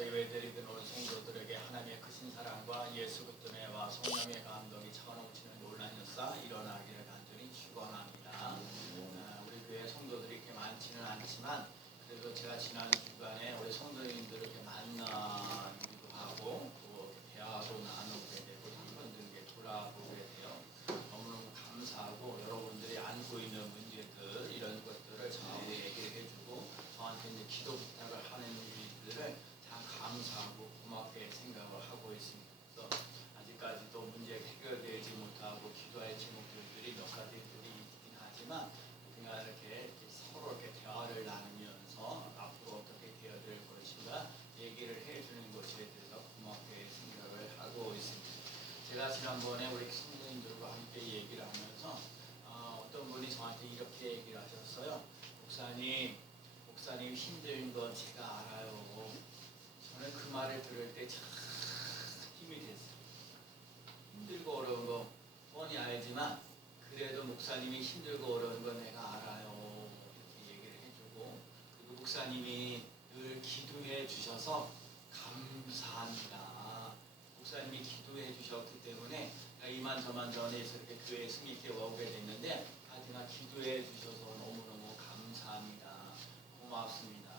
와서 예배드리는 우리 성도들에게 하나님의 크신 사랑과 예수 그리스도의 은혜와 성령의 감동이 차오르는 놀란 역사 일어나기를 간절히 축원합니다. 우리 교회 성도들이 이렇게 많지는 않지만 그래도 제가 지난 주간에 우리 성도님들을 이렇게 만나기도 하고 또 대화도 나누게 되고 한번들 이렇게 돌아보게 돼요. 너무너무 감사하고 여러분들이 안고 있는 문제들 이런 것들을 저하고 얘기를 해주고 저한테 이제 기도 부탁을 하는 일들을 참 감사하고 고맙게 생각을 하고 있습니다. 그래서 아직까지도 문제가 해결되지 못하고 기도할 제목들이 몇 가지들이 있긴 하지만 그냥 이렇게 서로 이렇게 대화를 나누면서 앞으로 어떻게 되어야 될 것인가 얘기를 해주는 것에 대해서 고맙게 생각을 하고 있습니다. 제가 지난번에 우리 성도님들과 함께 얘기를 하면서 어떤 분이 저한테 이렇게 얘기를 하셨어요. 목사님 힘든 건 제가 알아요. 저는 그 말을 들을 때 참 힘이 됐어요. 힘들고 어려운 거 뻔히 알지만 그래도 목사님이 힘들고 어려운 건 내가 알아요. 이렇게 얘기를 해주고 그리고 목사님이 늘 기도해 주셔서 감사합니다. 목사님이 기도해 주셨기 때문에 이만저만 전에서 이렇게 교회에 승리 있게 오게 됐는데 하여튼 기도해 주셔서 너무너무 감사합니다. 고맙습니다.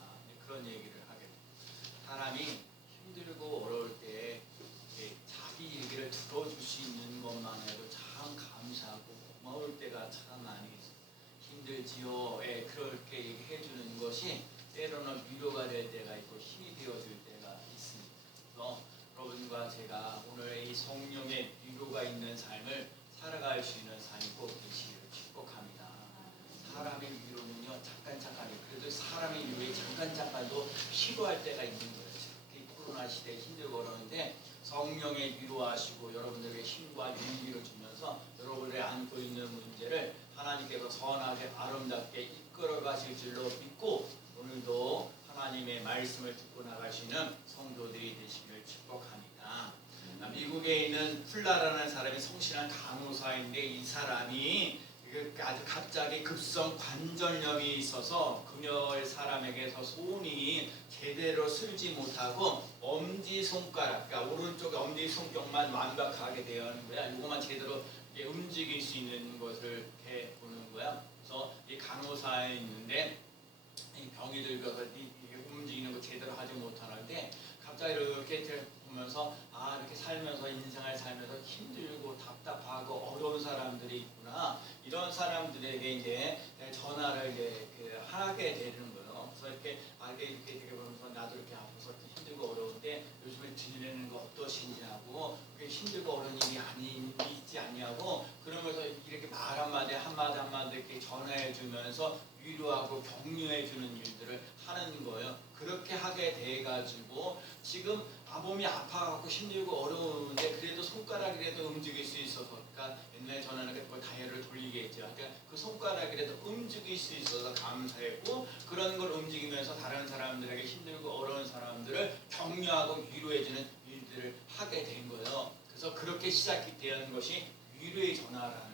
그런 얘기를 하게 돼요. 사람이 힘들고 어려울 때 자기 얘기를 들어줄 수 있는 것만 해도 참 감사하고 고마울 때가 참 많이 있어요. 힘들지요. 그렇게 얘기해 주는 것이 때로는 위로가 될 때가 있고 힘이 되어줄 때가 있습니다. 그래서 여러분과 제가 오늘 이 성령의 위로가 있는 삶을 살아갈 수 있는 삶이 꼭 되시기를 축복합니다. 사람의 위로는요 잠깐이에요. 그래도 사람의 위로에 잠깐도 필요할 때가 있는 거예요. 특히 코로나 시대에 힘들고 어려운데 성령의 위로하시고 여러분들에게 힘과 용기를 주면서 여러분의 안고 있는 문제를 하나님께서 선하게 아름답게 이끌어 가실 줄로 믿고 오늘도 하나님의 말씀을 듣고 나가시는 성도들이 되시길 축복합니다. 미국에 있는 플라라는 사람이 성실한 간호사인데 이 사람이 아주 갑자기 급성 관절염이 있어서 그녀의 사람에게서 손이 제대로 쓸지 못하고 엄지손가락, 그러니까 오른쪽 엄지손가락만 완벽하게 되어 있는 거야. 이것만 제대로 움직일 수 있는 것을 이렇게 보는 거야. 그래서 이 간호사에 있는데 병이 들어서 움직이는 거 제대로 하지 못하는데 갑자기 이렇게 보면서 이렇게 살면서 인생을 살면서 힘들고 답답하고 어려운 사람들이 있구나. 이런 사람들에게 이제 전화를 하게 되는 거예요. 그래서 이렇게 보면서 나도 이렇게 아파서 힘들고 어려운데 요즘에 지내는 거 어떠시냐고 힘들고 어려운 일이 있지 않냐고 그러면서 이렇게 말 한마디 이렇게 전화해 주면서 위로하고 격려해 주는 일들을 하는 거예요. 그렇게 하게 돼 가지고 지금 몸이 아파갖고 힘들고 어려운데 그래도 손가락이라도 움직일 수 있어서 그러니까 옛날에 전화는 그걸 다이얼을 돌리겠죠. 그러니까 그 손가락이라도 움직일 수 있어서 감사했고 그런 걸 움직이면서 다른 사람들에게 힘들고 어려운 사람들을 격려하고 위로해주는 일들을 하게 된 거예요. 그래서 그렇게 시작이 되는 것이 위로의 전화라는 거예요.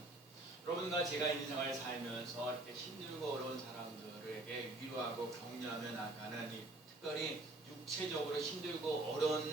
여러분과 제가 인생을 살면서 이렇게 힘들고 어려운 사람들에게 위로하고 격려하며 나가는 일, 특별히 육체적으로 힘들고 어려운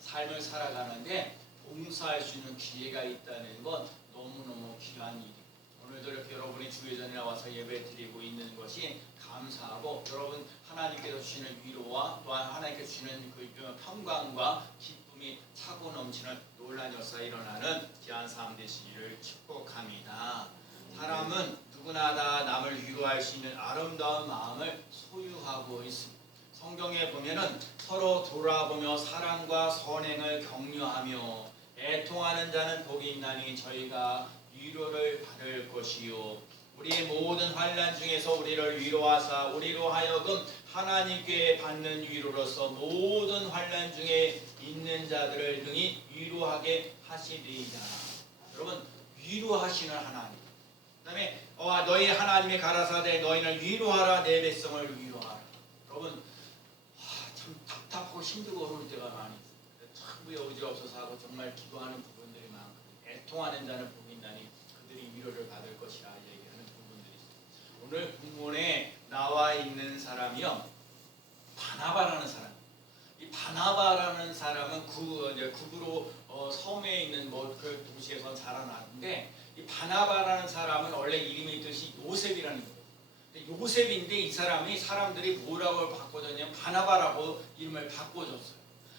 삶을 살아가는데 봉사할 수 있는 기회가 있다는 건 너무너무 귀한 일입니다. 오늘도 이렇게 여러분이 주의전에 나와서 예배드리고 있는 것이 감사하고 여러분 하나님께서 주시는 위로와 또한 하나님께서 주시는 그 평강과 기쁨이 차고 넘치는 놀란 역사 일어나는 귀한 삶 되시기를 축복합니다. 사람은 누구나 다 남을 위로할 수 있는 아름다운 마음을 소유하고 있습니다. 성경에 보면은 서로 돌아보며 사랑과 선행을 격려하며 애통하는 자는 복이 있나니 저희가 위로를 받을 것이요 우리의 모든 환난 중에서 우리를 위로하사 우리로 하여금 하나님께 받는 위로로서 모든 환난 중에 있는 자들을 등이 위로하게 하시리이다. 여러분 위로하시는 하나님. 그다음에 너희 하나님의 가라사대 너희는 위로하라 내 백성을 위로하라. 여러분 참 답답하고 힘들고 어려울 때가 많이 있어요. 참 의지없어서 하고 정말 기도하는 부분들이 많고 애통하는 자는 복이 있나니 그들이 위로를 받을 것이라 얘기하는 부분들이 있어요. 오늘 본문에 나와 있는 사람이요 바나바라는 사람. 이 바나바 이제 북으로 섬에 있는 그 도시에서 자라났는데 이 바나바라는 사람은 원래 이름의 뜻이 요셉이라는 거예요. 요셉인데 이 사람이 사람들이 뭐라고 바꿔줬냐면 바나바라고 이름을 바꿔줬어요.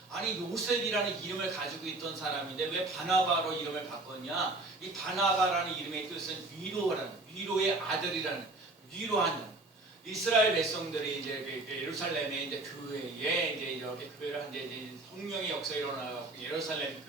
아니 요셉이라는 이름을 가지고 있던 사람인데 왜 바나바로 이름을 바꿨냐? 이 바나바라는 이름의 뜻은 위로의 아들이라는, 위로하는. 이스라엘 백성들이 이제 예루살렘의 이제 교회에 이제 이렇게 교회를 하는데 이제 성령의 역사 일어나고 예루살렘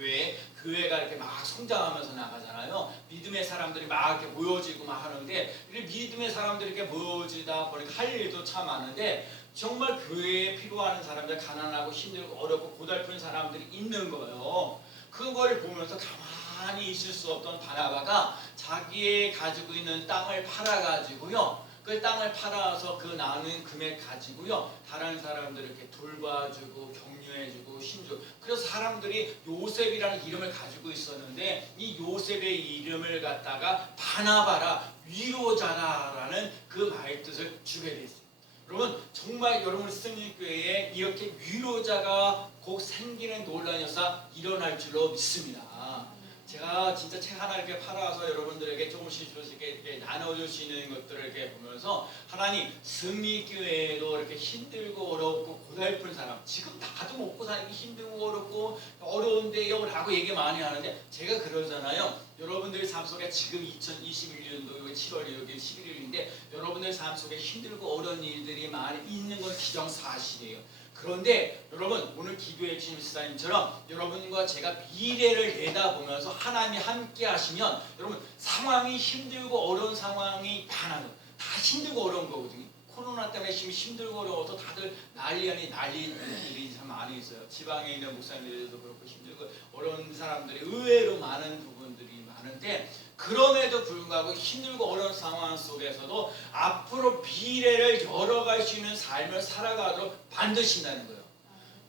교회가 이렇게 막 성장하면서 나가잖아요. 믿음의 사람들이 막 이렇게 모여지고 막 하는데 믿음의 사람들이 이렇게 모여지다 보니까 할 일도 참 많은데 정말 교회에 필요한 사람들, 가난하고 힘들고 어렵고 고달픈 사람들이 있는 거예요. 그걸 보면서 가만히 있을 수 없던 바나바가 자기의 가지고 있는 땅을 팔아가지고요. 그 땅을 팔아서 그 나는 금액 가지고요. 다른 사람들을 이렇게 돌봐주고 격려해주고 힘주고. 그래서 사람들이 요셉이라는 이름을 가지고 있었는데 이 요셉의 이름을 갖다가 바나바라, 위로자라라는 그 말 뜻을 주게 됐어요. 여러분 정말 여러분 승리교회에 이렇게 위로자가 곧 생기는 놀라운 역사 일어날 줄로 믿습니다. 제가 진짜 책 하나 이렇게 팔아서 여러분들에게 조금씩 이렇게 나눠줄 수 있는 것들을 이렇게 보면서 하나님 승리교회에도 이렇게 힘들고 어렵고 고달픈 사람, 지금 나도 먹고 살기 힘들고 어렵고 어려운데요 라고 얘기 많이 하는데 제가 그러잖아요. 여러분들 삶 속에 지금 2021년도 7월 6일 11일인데 여러분들 삶 속에 힘들고 어려운 일들이 많이 있는 건 기정사실이에요. 그런데 여러분 오늘 기도해 주신 목사님처럼 여러분과 제가 미래를 내다보면서 하나님이 함께 하시면 여러분 상황이 힘들고 어려운 상황이 많아요. 다 힘들고 어려운 거거든요. 코로나 때문에 힘들고 어려워서 다들 난리 아닌 일이 참 많이 있어요. 지방에 있는 목사님들도 그렇고 힘들고 어려운 사람들이 의외로 많은 부분들이 많은데 그럼에도 불구하고 힘들고 어려운 상황 속에서도 앞으로 미래를 열어갈 수 있는 삶을 살아가도록 만드신다는 거예요.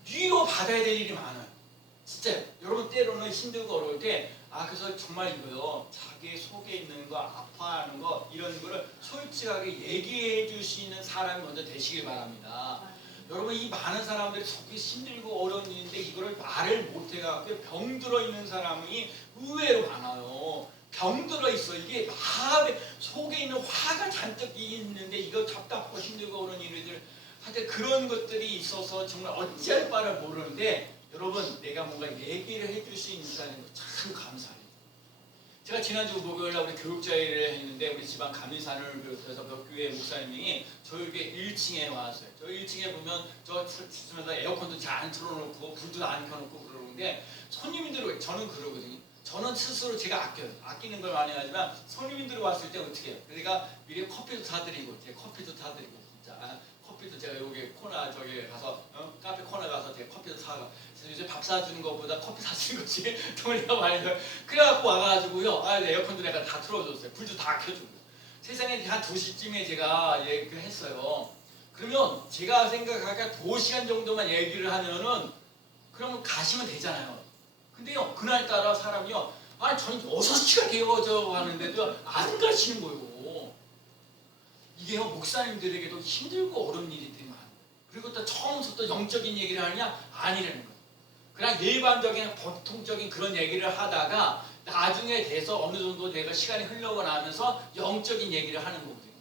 위로 받아야 될 일이 많아요. 진짜 여러분 때로는 힘들고 어려울 때 그래서 정말 이거요. 자기 속에 있는 거, 아파하는 거 이런 거를 솔직하게 얘기해 줄 수 있는 사람이 먼저 되시길 바랍니다. 여러분 이 많은 사람들이 속이 힘들고 어려운 일인데 이거를 말을 못해갖고 병들어 있는 사람이 의외로 많아요. 병들어 있어. 이게 마음에 속에 있는 화가 잔뜩 있는데 이거 답답하고 힘들고 그런 일들 하여튼 그런 것들이 있어서 정말 어찌할 바를 모르는데 여러분 내가 뭔가 얘기를 해줄 수 있다는 거 참 감사해요. 제가 지난주 목요일날 우리 교육자회를 했는데 우리 집안 감리산을 비롯해서 몇 교회 목사님이 저에게 1층에 왔어요. 저 1층에 보면 저 주면서 에어컨도 잘 안 틀어놓고 불도 안 켜놓고 그러는데 손님들이 저는 그러거든요. 저는 스스로 제가 아껴요. 아끼는 걸 많이 하지만 손님들이 왔을 때 어떻게 해요? 제가 미리 커피도 사드리고 제가 커피도 사드리고 진짜 커피도 제가 여기 코너 저기 가서 카페 코너 가서 제가 커피도 사가 요새 밥 사주는 것보다 커피 사주는 것이 돈이가 많이 들어요. 그래갖고 와가지고요. 에어컨도 내가 다 틀어줬어요. 불도 다 켜주고. 세상에 한 2시쯤에 제가 얘기를 했어요. 그러면 제가 생각하기에 2시간 정도만 얘기를 하면은 그러면 가시면 되잖아요. 근데요 그날따라 사람이요 저는 6시가 되어져 하는데도 안 가시는 거예요. 이게요 목사님들에게도 힘들고 어려운 일이 되게 많아요. 그리고 또 처음부터 영적인 얘기를 하느냐? 아니라는 거예요. 그냥 일반적인 보통적인 그런 얘기를 하다가 나중에 돼서 어느 정도 내가 시간이 흘러고 나면서 영적인 얘기를 하는 거거든요.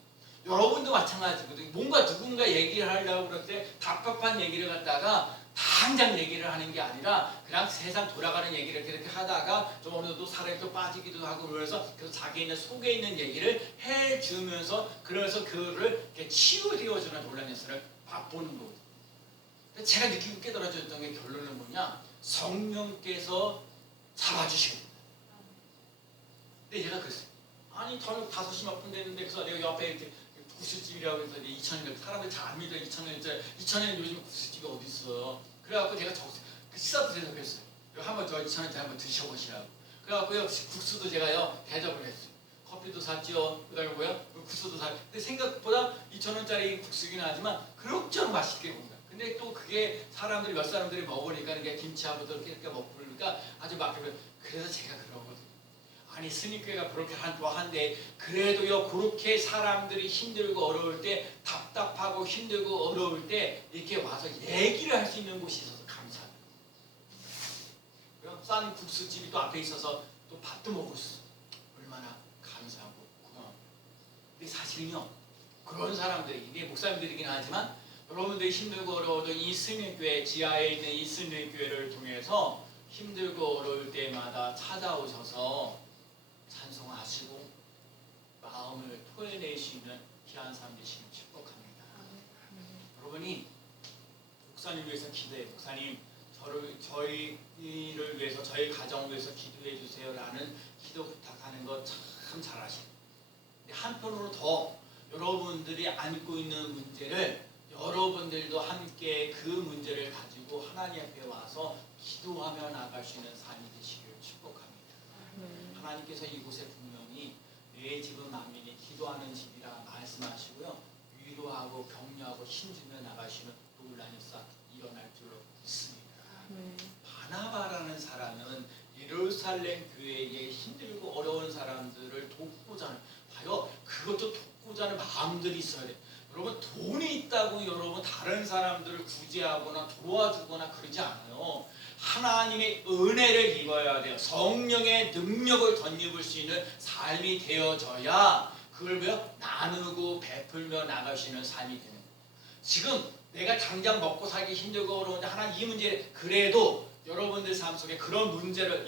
여러분도 마찬가지거든요. 뭔가 누군가 얘기를 하려고 그럴 때 답답한 얘기를 갖다가 당장 얘기를 하는 게 아니라 그냥 세상 돌아가는 얘기를 이렇게 하다가 좀 어느 정도 사람이 또 빠지기도 하고 그러면서 그래서 자기 있는 속에 있는 얘기를 해주면서 그러면서 그거를 이렇게 치유되어주는 놀라운 역사를 맛보는 거거든요. 제가 느끼고 깨달아졌던 게 결론은 뭐냐? 성령께서 잡아주시고. 근데 얘가 그랬어요. 저는 5시 몇 분 됐는데 그래서 내가 옆에 이렇게 국수집이라고 해서 2,000원 사람들 잘 안 믿어. 2,000원짜리 요즘 국수집이 어디 있어? 그래갖고 제가 그 시사도 대접했어요. 한번 저 2,000원짜리 한번 드셔보시라고. 그래갖고요 국수도 제가요 대접을 했어요. 커피도 샀죠. 그다음에 국수도 사. 근데 생각보다 2,000원짜리 국수긴 하지만 그럭저럭 맛있게 먹어요. 근데 또 그게 몇 사람들이 먹으니까 이게 김치하고도 이렇게 먹고 그러니까 아주 막히고 그래서 제가 그러거든요. 스님교회가 그렇게 한데 그래도요 그렇게 사람들이 힘들고 어려울 때 답답하고 힘들고 어려울 때 이렇게 와서 얘기를 할 수 있는 곳이 있어서 감사합니다. 싼 국수집이 또 앞에 있어서 또 밥도 먹을 수 있어. 얼마나 감사하고 고마워. 근데 사실은요, 그런 사람들이, 이게 목사님들이긴 하지만 여러분들이 힘들고 어려워도 이 스님교회 지하에 있는 이 스님교회를 통해서 힘들고 어려울 때마다 찾아오셔서 찬송하시고 마음을 토해낼 수 있는 귀한 사람 되시길 축복합니다. 여러분이 목사님 위해서 기도해. 목사님 저희를 위해서, 저희 가정을 위해서 기도해 주세요라는 기도 부탁하는 거 참 잘하시고, 한편으로 더 여러분들이 안고 있는 문제를 여러분들도 함께 그 문제를 가지고 하나님 앞에 와서 기도하며 나갈 수 있는 삶이 되시기를 축복합니다. 하나님께서 이곳에 분명히 내 집은 만민이 기도하는 집이라 말씀하시고요, 위로하고 격려하고 힘주며 나가시는 놀라운 역사 일어날 줄로 믿습니다. 바나바라는 사람은 예루살렘 교회에 힘들고 어려운 사람들을 돕고자 하는, 바로 그것도 돕고자 하는 마음들이 있어야 돼요. 여러분, 돈이 있다고 여러분 다른 사람들을 구제하거나 도와주거나 그러지 않아요. 하나님의 은혜를 입어야 돼요. 성령의 능력을 덧입을 수 있는 삶이 되어져야 그걸 뭐요? 나누고 베풀며 나가시는 삶이 되는 거예요. 지금 내가 당장 먹고 살기 힘들고 어려운데 하나님 이 문제, 그래도 여러분들 삶 속에 그런 문제를,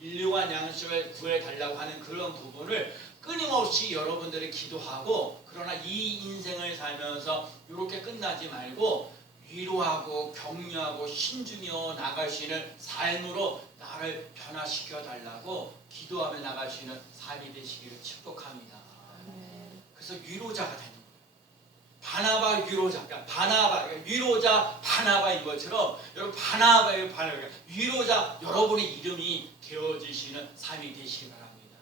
일용한 양식을 구해달라고 하는 그런 부분을 끊임없이 여러분들이 기도하고, 그러나 이 인생을 살면서 이렇게 끝나지 말고 위로하고 격려하고 힘주며 나가시는 삶으로 나를 변화시켜 달라고 기도하며 나가시는 삶이 되시기를 축복합니다. 그래서 위로자가 되는 거예요. 바나바 위로자, 그러니까 바나바 위로자 바나바인 것처럼 여러분 바나바예요. 바나바 위로자, 여러분의 이름이 되어지시는 삶이 되시기 바랍니다.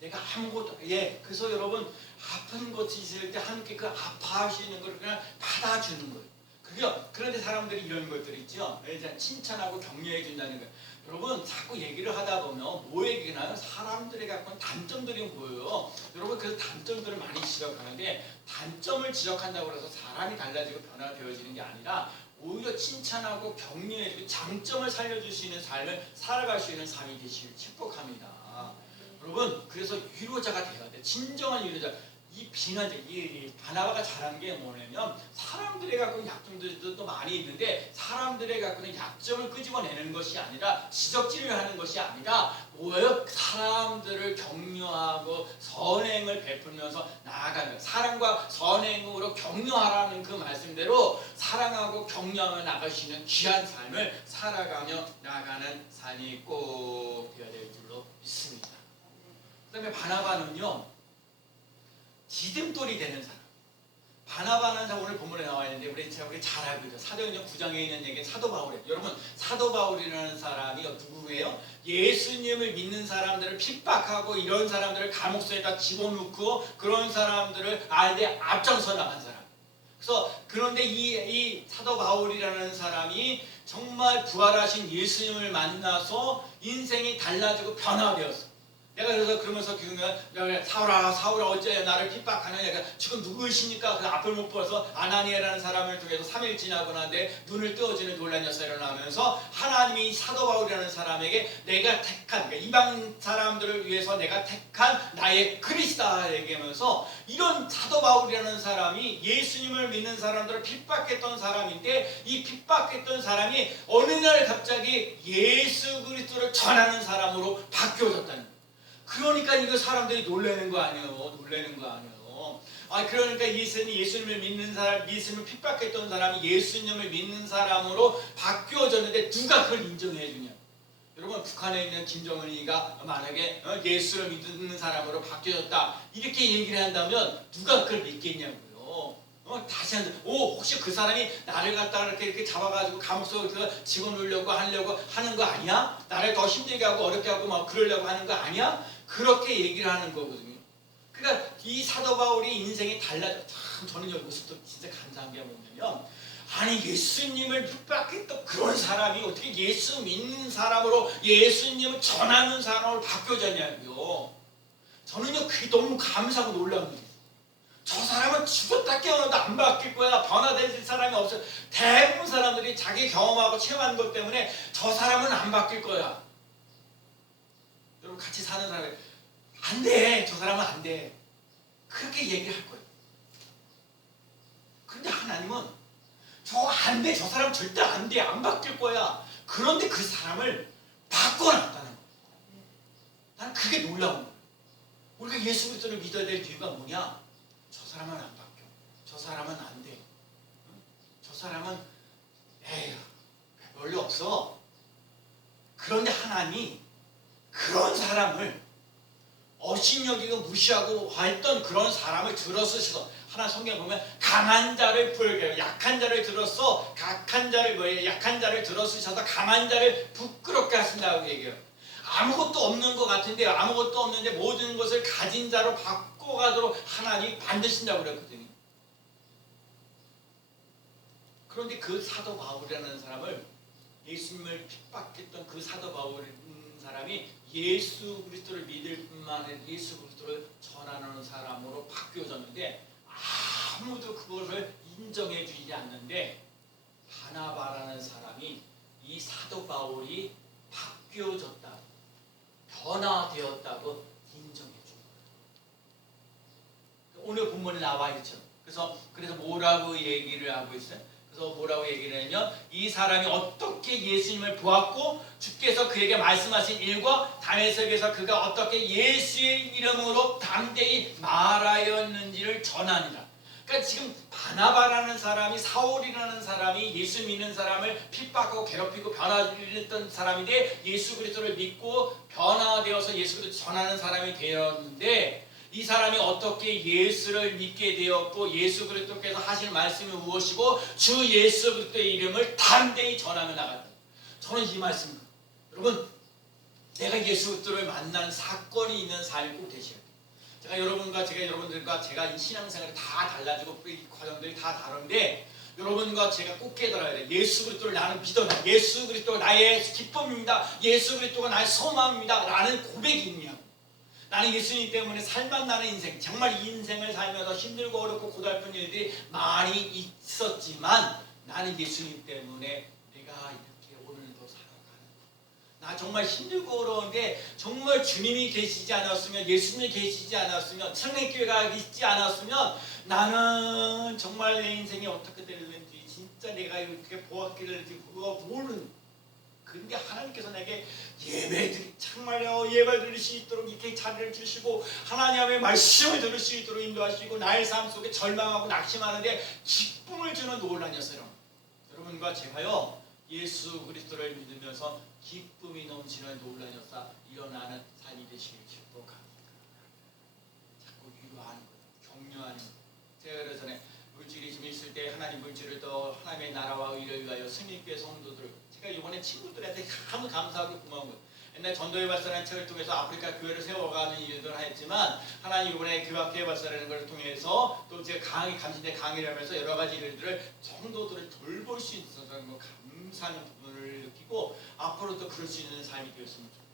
내가 아무것도, 그래서 여러분 아픈 것이 있을 때 함께 그 아파하시는 걸 그냥 받아주는 거예요. 그런데 사람들이 이런 것들 있죠. 칭찬하고 격려해 준다는 거예요. 여러분 자꾸 얘기를 하다 보면 뭐 얘기나요? 사람들이 갖고 있는 단점들이 뭐예요? 여러분 그래서 단점들을 많이 지적하는데, 단점을 지적한다고 해서 사람이 달라지고 변화되어지는 게 아니라 오히려 칭찬하고 격려해주고 장점을 살려줄 수 있는 삶을 살아갈 수 있는 삶이 되시길 축복합니다. 여러분 그래서 위로자가 돼야 돼. 진정한 위로자. 이 비난자, 이 바나바가 잘한 게 뭐냐면, 사람들이 갖고 있는 약점들도 많이 있는데 사람들이 갖고 있는 약점을 끄집어내는 것이 아니라, 지적질을 하는 것이 아니라 뭐예요? 사람들을 격려하고 선행을 베풀면서 나아가는 거예요. 사랑과 선행으로 격려하라는 그 말씀대로 사랑하고 격려하며 나가시는 귀한 삶을 살아가며 나가는 삶이 꼭 되어야 될 줄로 믿습니다. 그 다음에 바나바는요, 디딤돌이 되는 사람. 바나바는 사람 오늘 본문에 나와 있는데 우리 잘 알고 있죠. 사도행전 9장에 있는 얘기 사도 바울이에요. 여러분 사도 바울이라는 사람이 누구예요? 예수님을 믿는 사람들을 핍박하고 이런 사람들을 감옥소에다 집어넣고 그런 사람들을 아예 앞장서 나간 사람. 그런데 이 사도 바울이라는 사람이 정말 부활하신 예수님을 만나서 인생이 달라지고 변화되었어. 내가 그래서 그러면서 사울아 어째 나를 핍박하느냐, 지금 누구이십니까? 그 앞을 못 보아서 아나니아라는 사람을 통해서 3일 지나고 나는데 눈을 뜨어지는 놀란 역사 일어나면서 하나님이 사도 바울이라는 사람에게 내가 택한, 그러니까 이방 사람들을 위해서 내가 택한 나의 그리스도다 얘기하면서, 이런 사도 바울이라는 사람이 예수님을 믿는 사람들을 핍박했던 사람인데, 이 핍박했던 사람이 어느 날 갑자기 예수 그리스도를 전하는 사람으로 바뀌어졌다는 거예요. 그러니까 이거 사람들이 놀라는 거 아니에요. 그러니까 예수님을 믿는 사람, 예수님을 핍박했던 사람이 예수님을 믿는 사람으로 바뀌어졌는데 누가 그걸 인정해 주냐? 여러분 북한에 있는 김정은이가 만약에 예수를 믿는 사람으로 바뀌어졌다 이렇게 얘기를 한다면 누가 그걸 믿겠냐고요. 다시 한번 혹시 그 사람이 나를 갖다가 이렇게 잡아가지고 감옥속에 집어넣으려고 하려고 하는 거 아니야? 나를 더 힘들게 하고 어렵게 하고 막 그러려고 하는 거 아니야? 그렇게 얘기를 하는 거거든요. 그러니까 이 사도 바울이 인생이 달라져. 참 저는 이 모습도 진짜 감사한 게 뭐냐면, 아니 예수님을 핍박했던 그런 사람이 어떻게 예수 믿는 사람으로 예수님을 전하는 사람으로 바뀌어졌냐고요. 저는요 그게 너무 감사하고 놀라운 거예요. 저 사람은 죽었다 깨어나도 안 바뀔 거야. 변화될 사람이 없어요. 대부분 사람들이 자기 경험하고 체험한 것 때문에 저 사람은 안 바뀔 거야. 여러분 같이 사는 사람이 안 돼. 저 사람은 안 돼. 그렇게 얘기를 할 거예요. 그런데 하나님은 저 안 돼. 저 사람 절대 안 돼. 안 바뀔 거야. 그런데 그 사람을 바꿔놨다는 거예요. 나는 그게 놀라운 거예요. 우리가 예수 그리스도를 믿어야 될 이유가 뭐냐? 저 사람은 안 바뀌어. 저 사람은 안 돼. 저 사람은 에휴 별로 없어. 그런데 하나님이 그런 사람을 업신여기고 무시하고 했던 그런 사람을 들어서셔서 하나 성경 보면 강한 자를 부르게 약한 자를 들어서 약한 자를 들어서셔서 강한 자를 부끄럽게 하신다고 얘기해요. 아무것도 없는 것 같은데 아무것도 없는데 모든 것을 가진 자로 바꿔가도록 하나님이 만드신다고 그랬거든요. 그런데 그 사도 바울이라는 사람을 예수님을 핍박했던 그 사도 바울이라는 사람이 예수 그리스도를 믿을 뿐만 아니라 예수 그리스도를 전하는 사람으로 바뀌어졌는데 아무도 그것을 인정해 주지 않는데 바나바라는 사람이 이 사도 바울이 바뀌어졌다, 변화되었다고 인정해 준 거예요. 오늘 본문에 나와 있죠. 그래서 뭐라고 얘기를 하고 있어요? 그래서 뭐라고 얘기를 하냐면 이 사람이 어떻게 예수님을 보았고 주께서 그에게 말씀하신 일과 다메섹에서 그가 어떻게 예수의 이름으로 담대히 말하였는지를 전하니라. 그러니까 지금 바나바라는 사람이 사울이라는 사람이 예수 믿는 사람을 핍박하고 괴롭히고 변화했던 사람인데 예수 그리스도를 믿고 변화되어서 예수 그리스도를 전하는 사람이 되었는데 이 사람이 어떻게 예수를 믿게 되었고 예수 그리스도께서 하신 말씀이 무엇이고 주 예수 그리스도의 이름을 담대히 전하며 나갔다. 저는 이 말씀입니다. 여러분 내가 예수 그리스도를 만난 사건이 있는 삶이 꼭 되셔야 돼요. 제가 여러분들과 제가 이 신앙생활이 다 달라지고 이 과정들이 다 다른데 여러분과 제가 꼭 깨달아야 돼요. 예수 그리스도를 나는 믿어라. 예수 그리스도가 나의 기쁨입니다. 예수 그리스도가 나의 소망입니다. 라는 고백이 있냐. 나는 예수님 때문에 살만 나는 인생, 정말 이 인생을 살면서 힘들고 어렵고 고달픈 일들이 많이 있었지만 나는 예수님 때문에 내가 이렇게 오늘도 살아가는 나 정말 힘들고 어려운데 정말 주님이 계시지 않았으면 예수님이 계시지 않았으면 청년교회가 있지 않았으면 나는 정말 내 인생이 어떻게 될는지 진짜 내가 이렇게 보았기를 모르는 근데 하나님께서 내게 정말요 예배 드릴 수 있도록 이렇게 자리를 주시고 하나님의 말씀을 들을 수 있도록 인도하시고 나의 삶 속에 절망하고 낙심하는데 기쁨을 주는 놀라셨어요. 여러분과 제가요 예수 그리스도를 믿으면서 기쁨이 넘치는 놀라셨사 일어나는 삶이 되시길 축복합니다. 자꾸 위로하는 거예요. 격려하는 거예요. 제가 그래서 전에 물질이 좀 있을 때 하나님 물질을 더 하나님의 나라와 의를 위하여 승리교회 성도들 제가 이번에 친구들한테 너무 감사하고 고마운 거예요. 옛날 전도의 발사라는 책을 통해서 아프리카 교회를 세워가는 일들을 했지만 하나님 이번에 교회 발사라는 것을 통해서 또 제가 감신대 강의를 하면서 여러 가지 일들을 성도들을 돌볼 수 있어서 감사하는 부분을 느끼고 앞으로도 그럴 수 있는 삶이 되었으면 좋겠다.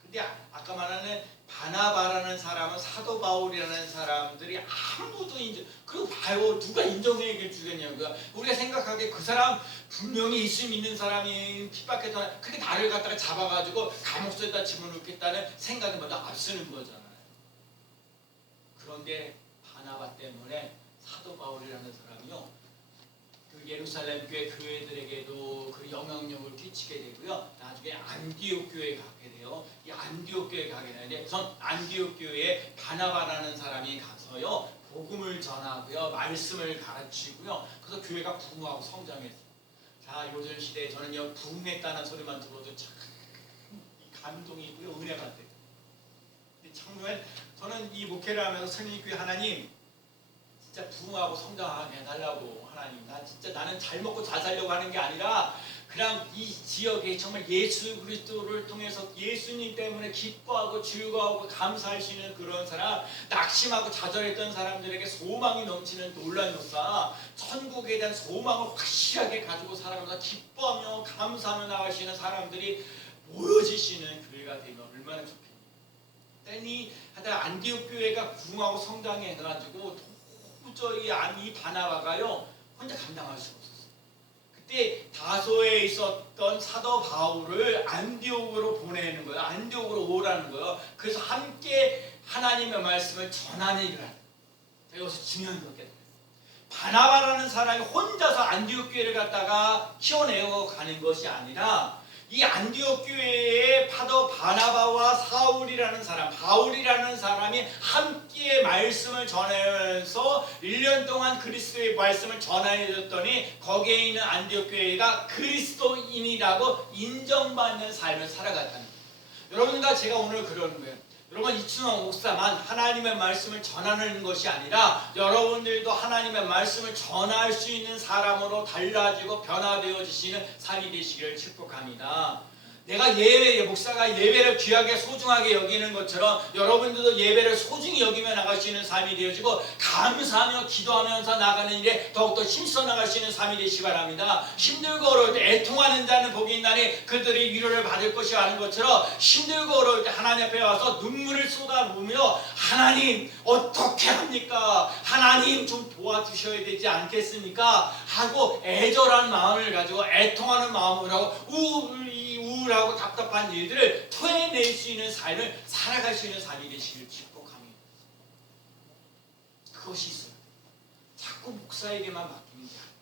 근데 아까 말하는 바나바라는 사람은 사도 바울이라는 사람들이 아무도 그리고 봐요 누가 인정해 주겠냐고요. 우리가 생각하기에 그 사람 분명히 예수 믿는 사람이 핍박했던 그게 나를 갖다가 잡아가지고 감옥소에다 집어넣겠다는 생각이 먼저 앞서는 거잖아요. 그런데 바나바 때문에 사도 바울이라는 사람이요 그 예루살렘 교회들에게도 그 영향력을 끼치게 되고요. 나중에 안디옥 교회에 가게 돼요. 이 안디옥 교회에 가게 되는데 우선 안디옥 교회에 바나바라는 사람이 가서요 복음을 전하고요 말씀을 가르치고요. 그래서 교회가 부흥하고 성장했어요. 자 요즘 시대에 저는요 부흥했다는 소리만 들어도 참 감동이고요 은혜가 돼요. 정말 저는 이 목회를 하면서 성령교회 하나님 진짜 부흥하고 성장하게 해달라고 하나님 나 진짜 나는 잘 먹고 잘 살려고 하는 게 아니라 그냥 이 지역에 정말 예수 그리스도를 통해서 예수님 때문에 기뻐하고 즐거워하고 감사할 수 있는 그런 사람 낙심하고 좌절했던 사람들에게 소망이 넘치는 놀라운 역사 천국에 대한 소망을 확실하게 가지고 살아가면서 기뻐하며 감사하며 나갈 수 있는 사람들이 모여지시는 교회가 되면 얼마나 좋겠니. 하여튼 안디옥 교회가 부흥하고 성장해가지고 도저히 이 바나바가요 혼자 감당할 수가 없었어요. 그때 다소에 있었던 사도 바울을 안디옥으로 보내는 거예요. 안디옥으로 오라는 거예요. 그래서 함께 하나님의 말씀을 전하는 일을 하는 거예요. 여기서 중요한 게 바나바라는 사람이 혼자서 안디옥 교회를 갖다가 키워내어 가는 것이 아니라 이 안디옥 교회의 파도 바나바와 사울이라는 사람, 바울이라는 사람이 함께 말씀을 전하면서 1년 동안 그리스도의 말씀을 전하여줬더니 거기에 있는 안디옥 교회가 그리스도인이라고 인정받는 삶을 살아갔다는 거예요. 여러분과 제가 오늘 그러는 거예요. 여러분 이춘원 목사만 하나님의 말씀을 전하는 것이 아니라 여러분들도 하나님의 말씀을 전할 수 있는 사람으로 달라지고 변화되어지시는 삶이 되시기를 축복합니다. 내가 목사가 예배를 귀하게 소중하게 여기는 것처럼 여러분들도 예배를 소중히 여기며 나갈 수 있는 삶이 되어지고 감사하며 기도하면서 나가는 일에 더욱더 힘써 나갈 수 있는 삶이 되시기 바랍니다. 힘들고 어려울 때 애통하는 자는 복이 있나니 그들이 위로를 받을 것이라 하는 것처럼 힘들고 어려울 때 하나님 앞에 와서 눈물을 쏟아부으며 하나님 어떻게 합니까? 하나님 좀 도와주셔야 되지 않겠습니까? 하고 애절한 마음을 가지고 애통하는 마음을 하고 우울하고 답답한 일들을 토해낼 수 있는 삶을 살아갈 수 있는 삶이 되시길 축복합니다. 그것이 있어요. 자꾸 목사에게만 맡기는 게 아니에요.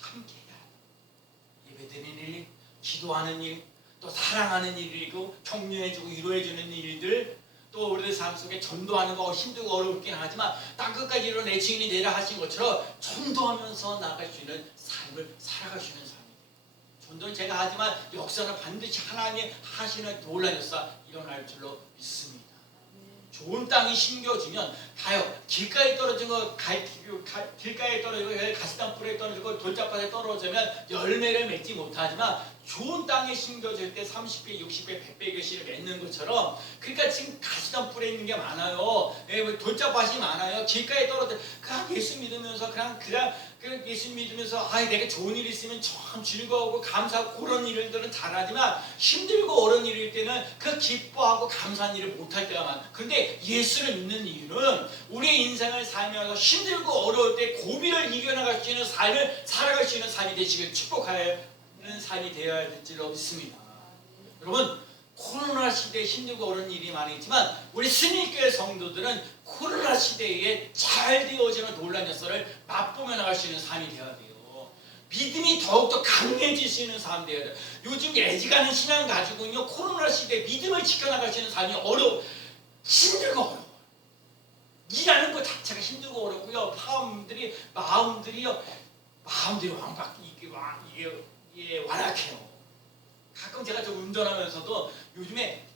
함께 해야 해요. 예배드리는 일, 기도하는 일, 또 사랑하는 일이고 격려해주고 위로해주는 일들, 또 우리들 삶 속에 전도하는 거 힘들고 어렵긴 하지만 땅 끝까지 이룬 내 증인이 되라 하신 것처럼 전도하면서 나갈 수 있는 삶을 살아갈 수 있는 삶. 전도는 제가 하지만 역사는 반드시 하나님이 하시는 놀라운 역사 일어날 줄로 믿습니다. 좋은 땅이 심겨지면 가요. 길가에 떨어진 거 길가에 떨어지고 가시덤불에 떨어지고 돌짝밭에 떨어지면 열매를 맺지 못하지만 좋은 땅에 심겨질 때 30배, 60배, 100배 결실을 맺는 것처럼 그러니까 지금 가시덤불에 있는 게 많아요. 돌짝밭이 많아요. 길가에 떨어져 그냥 예수 믿으면서 그냥 예수 믿으면서 내가 좋은 일이 있으면 참 즐거워하고 감사하고 그런 일들은 잘하지만 힘들고 어려운 일일 때는 그 기뻐하고 감사한 일을 못할 때가 많아요. 그런데 예수를 믿는 이유는 우리의 인생을 살면서 힘들고 어려울 때 고비를 이겨나갈 수 있는 삶을 살아갈 수 있는 삶이 되시길 축복하는 삶이 되어야 될지로 믿습니다. 여러분 코로나 시대에 힘들고 어려운 일이 많았지만 우리 스님교회 성도들은 코로나 시대에 잘 되어지는 놀라운 역사를 맛보며 나갈 수 있는 삶이 되어야 돼요. 믿음이 더욱더 강해질 수 있는 삶이 되어야 돼요. 요즘 애지간한 신앙 가지고는요 코로나 시대에 믿음을 지켜나갈 수 있는 삶이 힘들고 어려워요. 일하는 것 자체가 힘들고 어렵고요. 마음들이 완악해요. 가끔 제가 좀 운전하면서도 요즘에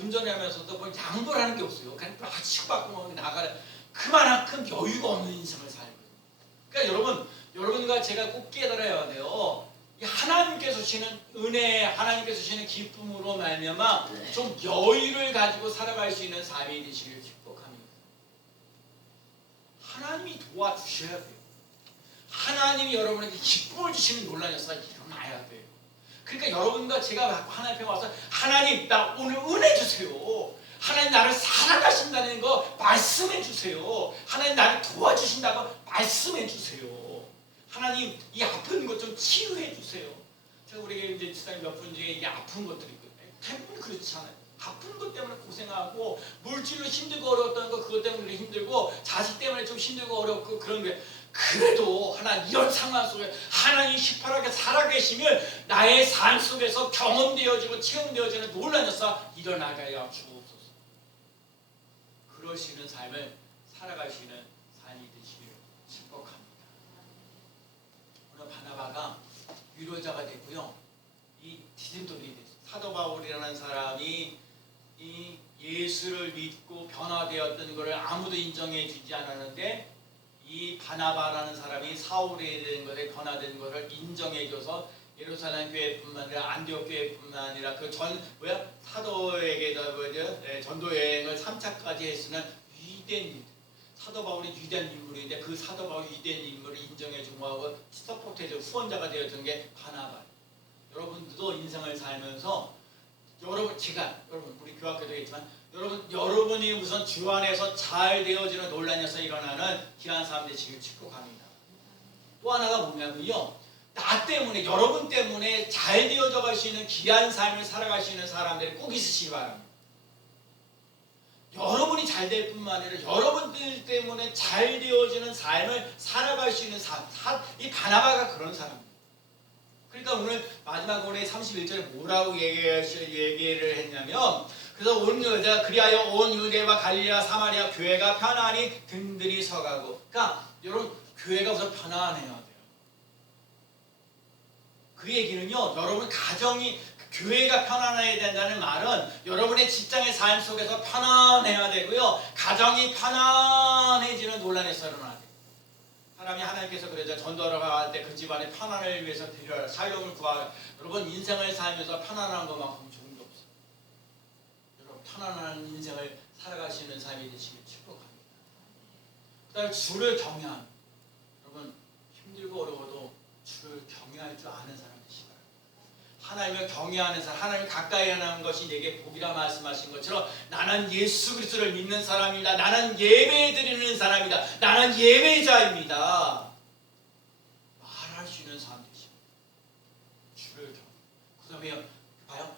운전하면서도 뭐 양보를 하는 게 없어요. 그냥 치고받고 나가는 그만큼 여유가 없는 인생을 살거든요. 그러니까 여러분과 제가 꼭 깨달아야 돼요. 하나님께서 주시는 은혜, 하나님께서 주시는 기쁨으로 말미암아 좀 여유를 가지고 살아갈 수 있는 삶이 되시길 축복합니다. 하나님이 도와주셔야 돼요. 하나님이 여러분에게 기쁨을 주시는 놀라운 역사가 일어나야 돼요. 그러니까 여러분과 제가 하나님 앞에 와서 하나님 나 오늘 은혜 주세요. 하나님 나를 사랑하신다는 거 말씀해 주세요. 하나님 나를 도와주신다고 말씀해 주세요. 하나님 이 아픈 것 좀 치유해 주세요. 제가 우리가 이제 지난 몇 분 중에 이게 아픈 것들이 있거든요. 대부분 그렇지 않아요. 아픈 것 때문에 고생하고 물질로 힘들고 어려웠다는 거 그것 때문에 힘들고 자식 때문에 좀 힘들고 어렵고 그런 게 그래도 하나님 이런 상황 속에 하나님 시퍼렇게 살아계시면 나의 삶 속에서 경험되어지고 체험되어지는 놀라운 역사 일어나가야 주옵소서. 그러시는 삶을 살아갈 수 있는 삶이 되시길 축복합니다. 오늘 바나바가 위로자가 됐고요. 이 디딤돌이 됐어요. 사도 바울이라는 사람이 이 예수를 믿고 변화되었던 것을 아무도 인정해 주지 않았는데 이 바나바라는 사람이 사울에 대한 것에 변화된 것을 인정해줘서 예루살렘 교회뿐만 아니라 안디옥 교회뿐만 아니라 사도에게 전도 여행을 3차까지 했으면 위대한 일. 사도 바울이 위대한 인물인데 그 사도 바울이 위대한 인물을 인정해주고 하고 서포트해줘 후원자가 되어준 게 바나바. 여러분들도 인생을 살면서 여러분 우리 교학교도 있지만 여러분이 우선 주 안에서 잘 되어지는 놀라운 역사 일어나는 귀한 사람 되시길 축복합니다. 또 하나가 뭐냐면요, 나 때문에, 여러분 때문에 잘 되어져 갈 수 있는 귀한 삶을 살아갈 수 있는 사람들이 꼭 있으시기 바랍니다. 여러분이 잘 될 뿐만 아니라 여러분들 때문에 잘 되어지는 삶을 살아갈 수 있는 이 바나바가 그런 사람입니다. 그러니까 오늘 마지막 오늘 31절에 뭐라고 얘기를 했냐면, 그래서 온 유다, 그리하여 온 유대와 갈릴리와 사마리아 교회가 편안히 든든히 서가고. 그러니까 여러분, 교회가 우선 편안해야 돼요. 그 얘기는요, 여러분 가정이, 교회가 편안해야 된다는 말은 여러분의 직장의 삶 속에서 편안해야 되고요, 가정이 편안해지는 논란이 일어나야 돼요. 사람이 하나님께서 그러죠. 전도하러 갈 때 그 집안의 편안을 위해서 드려라, 샬롬을 구하라. 여러분, 인생을 살면서 편안한 것만큼 좋은 게 없어요. 여러분, 편안한 인생을 살아갈 수 있는 삶이 되시길 축복합니다. 그 다음에 주를 경외하는, 여러분 힘들고 어려워도 주를 경외할 줄 아는 사람 되시기 바랍니다. 하나님을 경외하는 사람, 하나님을 가까이 하는 것이 내게 복이라 말씀하신 것처럼, 나는 예수 그리스도를 믿는 사람이다, 나는 예배 드리는 사람이다, 나는 예배자입니다, 말할 수 있는 사람 되십니다. 주를 경외. 그 다음에 봐요,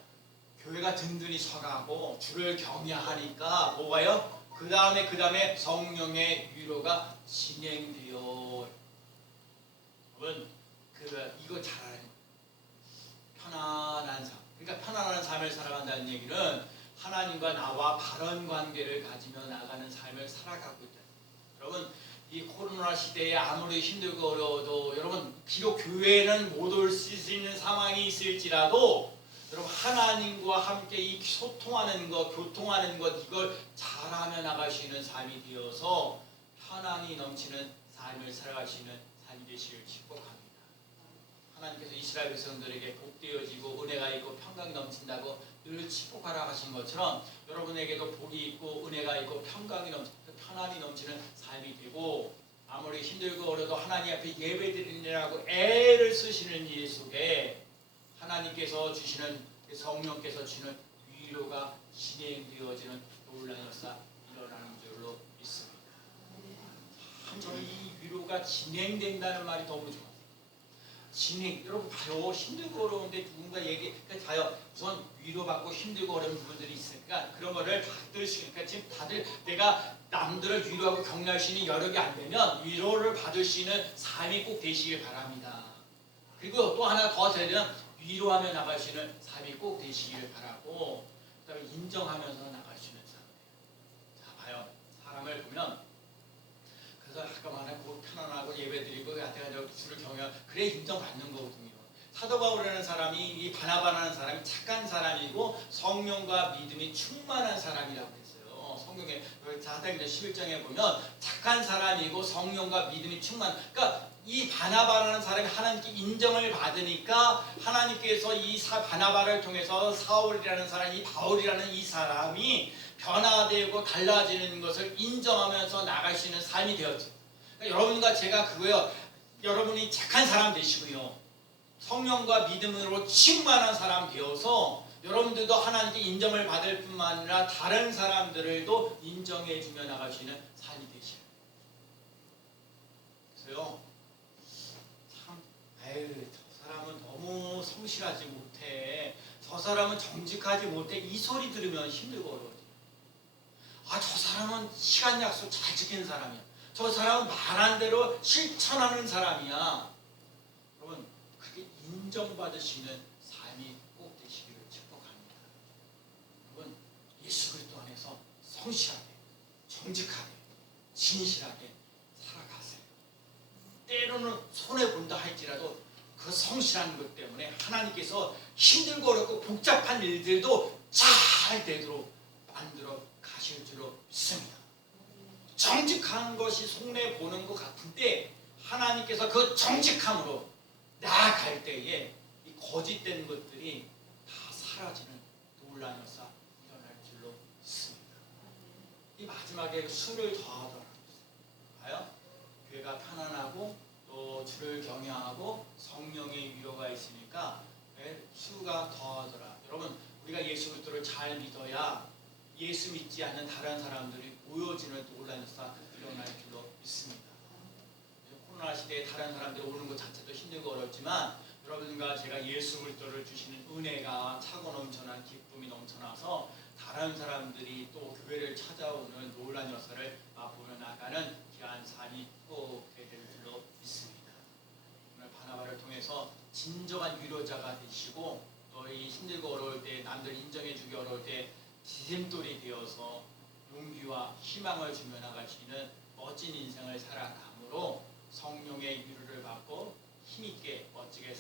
교회가 든든히 서가고 주를 경외하니까 뭐가요? 그 다음에 성령의 위로가 진행되어. 여러분, 이거 잘 알아요. 편안한 삶. 그러니까 편안한 삶을 살아간다는 얘기는 하나님과 나와 바른 관계를 가지며 나가는 삶을 살아가고 있다. 여러분, 이 코로나 시대에 아무리 힘들고 어려워도, 여러분 비록 교회는 못 올 수 있는 상황이 있을지라도, 여러분 하나님과 함께 이 소통하는 것, 교통하는 것, 이걸 잘하며 나갈 수 있는 삶이 되어서 편안이 넘치는 삶을 살아갈 수 있는 삶이 되시길 축복합니다. 하나님께서 이스라엘 백성들에게 복되어지고 은혜가 있고 평강이 넘친다고 늘 축복하라 하신 것처럼, 여러분에게도 복이 있고 은혜가 있고 평강이 넘치는, 편안이 넘치는 삶이 되고, 아무리 힘들고 어려도 하나님 앞에 예배드리느라고 애를 쓰시는 일 속에 하나님께서 주시는, 성령께서 주시는 위로가 진행되어지는 놀라운 역사 일어나는 줄로 믿습니다. 참, 이 위로가 진행된다는 말이 너무 좋아요. 진행, 여러분 봐요. 힘들고 어려운데 누군가 그러니까 봐요. 우선 위로받고 힘들고 어려운 부분들이 있으니까 그런 거를 받을 수 있으니까, 지금 다들 내가 남들을 위로하고 격려할 수 있는 여력이 안 되면 위로를 받을 수 있는 삶이 꼭 되시길 바랍니다. 그리고 또 하나 더 되면 위로하며 나갈 수 있는 삶이 꼭 되시길 바라고, 그 다음에 인정하면서 나갈 수 있는 삶. 자, 봐요. 사람을 보면, 그래서 아까 말한 편안하고 예배드리고 주를 경외, 그래 인정받는 거거든요. 사도 바울이라는 사람이, 이 바나바라는 사람이 착한 사람이고 성령과 믿음이 충만한 사람이라고 했어요. 성경에 사도행전 11장에 보면 착한 사람이고 성령과 믿음이 그러니까 이 바나바라는 사람이 하나님께 인정을 받으니까 하나님께서 이 바나바를 통해서 사울이라는 사람, 이 바울이라는 이 사람이 변화되고 달라지는 것을 인정하면서 나갈 수 있는 삶이 되었죠. 그러니까 여러분과 제가 그거요, 여러분이 착한 사람 되시고요, 성령과 믿음으로 충만한 사람 되어서 여러분들도 하나님께 인정을 받을 뿐만 아니라 다른 사람들도 인정해주며 나갈 수 있는 삶이 되시요. 그래서요, 참, 저 사람은 너무 성실하지 못해, 저 사람은 정직하지 못해, 이 소리 들으면 힘들고 어려워요. 저 사람은 시간 약속 잘 지키는 사람이야, 저 사람은 말한 대로 실천하는 사람이야. 여러분, 그렇게 인정받을 수 있는 삶이 꼭 되시기를 축복합니다. 여러분, 예수 그리스도 안에서 성실하게, 정직하게, 진실하게 살아가세요. 때로는 손해본다 할지라도 그 성실한 것 때문에 하나님께서 힘들고 어렵고 복잡한 일들도 잘 되도록 만들어 가실 줄로 믿습니다. 정직한 것이 손해보는 것 같은데, 하나님께서 그 정직함으로 나아갈 때에 이 거짓된 것들이 다 사라지는 놀라운 역사 일어날 줄로 믿습니다. 이 마지막에 수를 더하더라. 봐요. 교회가 편안하고 또 주를 경외하고 성령의 위로가 있으니까 수가 더하더라. 여러분, 우리가 예수 그리스도를 잘 믿어야 예수 믿지 않는 다른 사람들이 모여지는 놀라운 역사 일어날 줄로 믿습니다. 코로나 시대에 다른 사람들이 오는 것 자체도 힘들고 어렵지만 여러분과 제가 예수 그리스도를 주시는 은혜가 차고 넘쳐난 기쁨이 넘쳐나서 다른 사람들이 또 교회를 찾아오는 놀란 역사를 맛보며 나가는 귀한 삶이 꼭 되게 될 줄로 믿습니다. 오늘 바나바를 통해서 진정한 위로자가 되시고 또 이 힘들고 어려울 때 남들 인정해주기 어려울 때 지샘돌이 되어서 용기와 희망을 주며 나갈 수 있는 멋진 인생을 살아감으로 성령의 위로를 받고 힘있게 멋지게